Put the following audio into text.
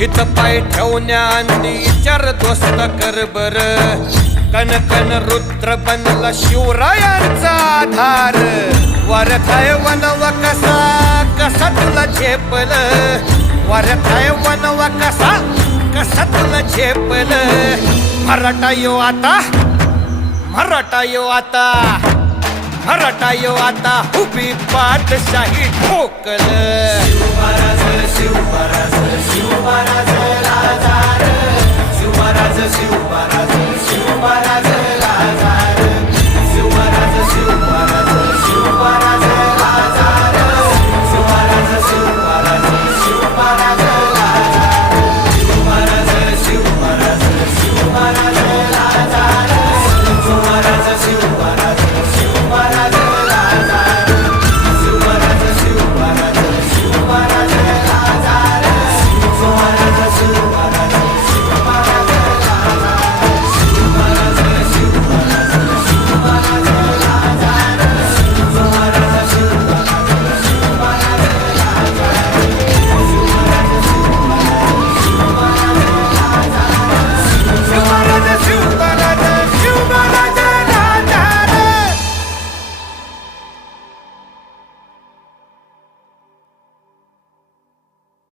हित पाय ठेवण्याआधी विचार दोस्त कर बर कन कन रुद्र बनला शिवरायांचा आधार वारथाय वनवा कसा कसा तुला झेपल वारथाय वनवा कसा कसा तुला झेपल मराठा यो आता मराठा यो आता मराठा यो आता उभी पाठशाही ठोकल